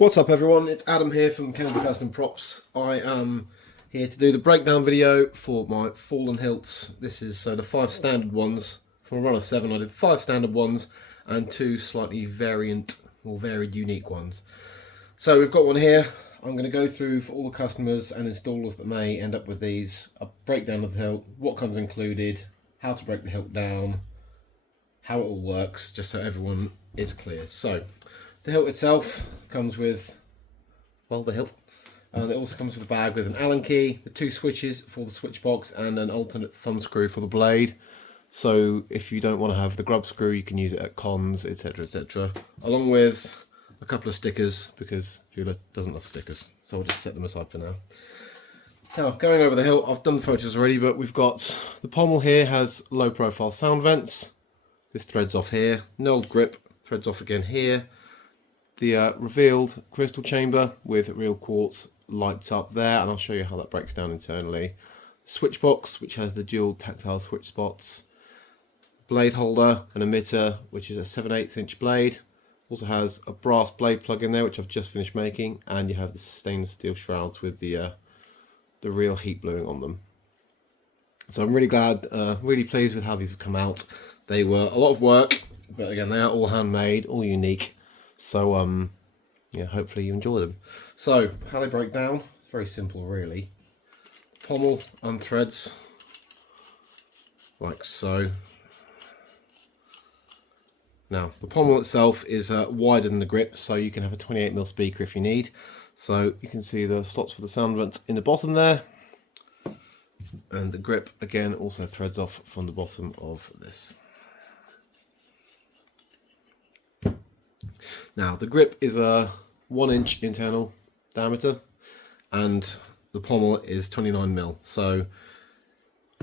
What's up everyone, it's Adam here from Canada Custom Props. I am here to do the breakdown video for my Fallen hilts. This is the 5 standard ones. From a run of 7 I did 5 standard ones and 2 slightly varied unique ones. So we've got one here. I'm going to go through for all the customers and installers that may end up with these, a breakdown of the hilt, what comes included, how to break the hilt down, how it all works, just so everyone is clear. So the hilt itself comes with, well, the hilt. And it also comes with a bag with an Allen key, the 2 switches for the switch box, and an alternate thumb screw for the blade. So if you don't want to have the grub screw, you can use it at cons, etc, etc. Along with a couple of stickers, because who doesn't love stickers? So I'll just set them aside for now. Now, going over the hilt, I've done the photos already, but we've got the pommel here has low profile sound vents. This threads off here. Knurled grip threads off again here. The revealed crystal chamber with real quartz lights up there, and I'll show you how that breaks down internally. Switch box, which has the dual tactile switch spots. Blade holder, an emitter, which is a 7/8 inch blade. Also has a brass blade plug in there, which I've just finished making, and you have the stainless steel shrouds with the real heat blowing on them. So I'm really glad, really pleased with how these have come out. They were a lot of work, but again, they are all handmade, all unique. So yeah, hopefully you enjoy them. So how they break down, very simple really. Pommel unthreads like so. Now the pommel itself is wider than the grip, so you can have a 28mm speaker if you need. So you can see the slots for the sound vents in the bottom there, and the grip again also threads off from the bottom of this. Now the grip is a 1-inch internal diameter and the pommel is 29mm. So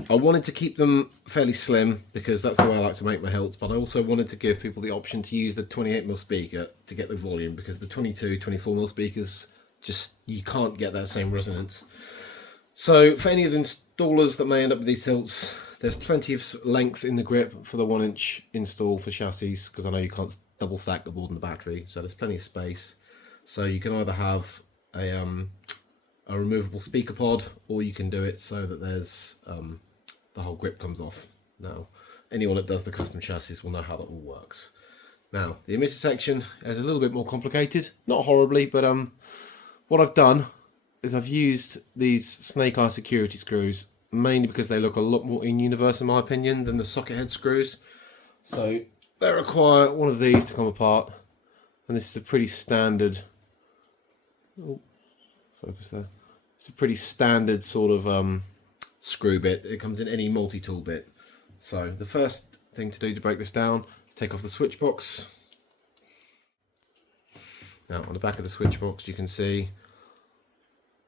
I wanted to keep them fairly slim because that's the way I like to make my hilts, but I also wanted to give people the option to use the 28mm speaker to get the volume, because the 22, 24mm speakers, just, you can't get that same resonance. So for any of the installers that may end up with these hilts, there's plenty of length in the grip for the 1-inch install for chassis, because I know you can't double stack the board and the battery, so there's plenty of space. So you can either have a removable speaker pod, or you can do it so that there's the whole grip comes off. Now anyone that does the custom chassis will know how that all works. Now the emitter section is a little bit more complicated, not horribly, but what I've done is I've used these snake eye security screws mainly because they look a lot more in universe in my opinion than the socket head screws. So they require one of these to come apart, and this is a pretty standard, focus there, it's a pretty standard sort of screw bit. It comes in any multi-tool bit. So the first thing to do to break this down is take off the switch box. Now on the back of the switch box you can see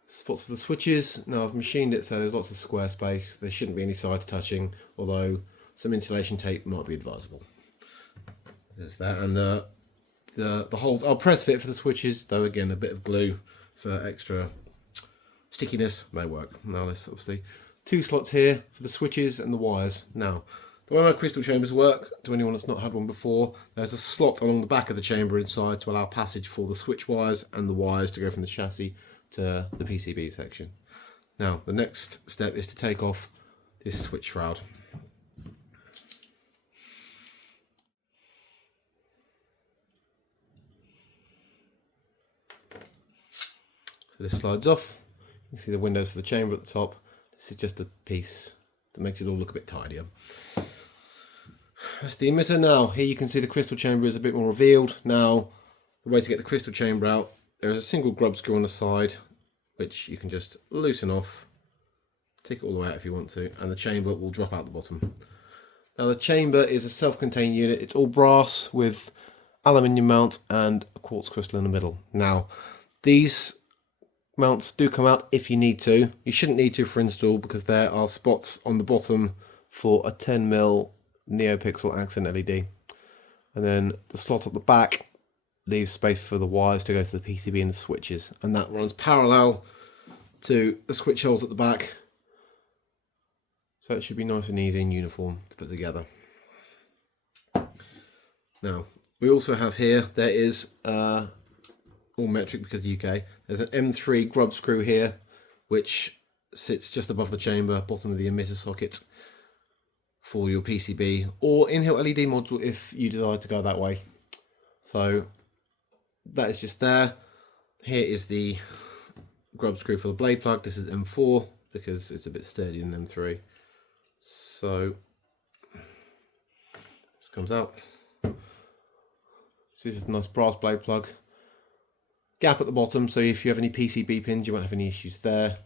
spots for the switches. Now I've machined it so there's lots of square space. There shouldn't be any sides touching, although some insulation tape might be advisable. There's that, and the holes are press fit for the switches, though again a bit of glue for extra stickiness may work. Now there's obviously 2 slots here for the switches and the wires. Now the way my crystal chambers work, to anyone that's not had one before, there's a slot along the back of the chamber inside to allow passage for the switch wires and the wires to go from the chassis to the PCB section. Now the next step is to take off this switch shroud. So this slides off. You can see the windows for the chamber at the top. This is just a piece that makes it all look a bit tidier. That's the emitter. Now here you can see the crystal chamber is a bit more revealed. Now the way to get the crystal chamber out, there is a single grub screw on the side which you can just loosen off, take it all the way out if you want to, and the chamber will drop out the bottom. Now the chamber is a self-contained unit. It's all brass with aluminium mount and a quartz crystal in the middle. Now these mounts do come out if you need to. You shouldn't need to for install, because there are spots on the bottom for a 10mm NeoPixel accent LED, and then the slot at the back leaves space for the wires to go to the PCB and the switches, and that runs parallel to the switch holes at the back, so it should be nice and easy and uniform to put together. Now we also have here, there is all metric because UK. There's an M3 grub screw here, which sits just above the chamber, bottom of the emitter socket for your PCB or in-hill LED module if you decide to go that way. So that is just there. Here is the grub screw for the blade plug. This is M4 because it's a bit sturdier than M3. So this comes out. So this is a nice brass blade plug. Gap at the bottom, so if you have any PCB pins, you won't have any issues there.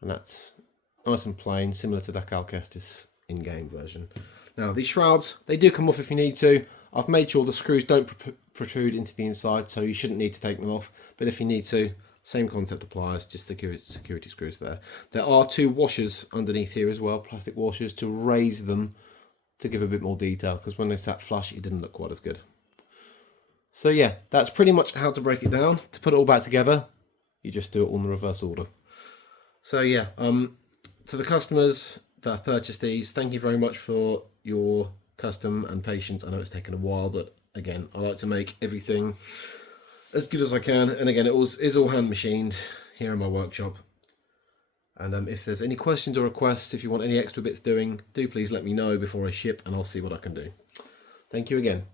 And that's nice and plain, similar to the Cal Kestis in-game version. Now these shrouds, they do come off if you need to. I've made sure the screws don't protrude into the inside, so you shouldn't need to take them off. But if you need to, same concept applies, just security screws there. There are 2 washers underneath here as well, plastic washers, to raise them to give a bit more detail, because when they sat flush, it didn't look quite as good. So yeah, that's pretty much how to break it down. To put it all back together, you just do it on the reverse order. So yeah, to the customers that have purchased these, thank you very much for your custom and patience. I know it's taken a while, but again, I like to make everything as good as I can. And again, it is all hand machined here in my workshop. And if there's any questions or requests, if you want any extra bits doing, do please let me know before I ship and I'll see what I can do. Thank you again.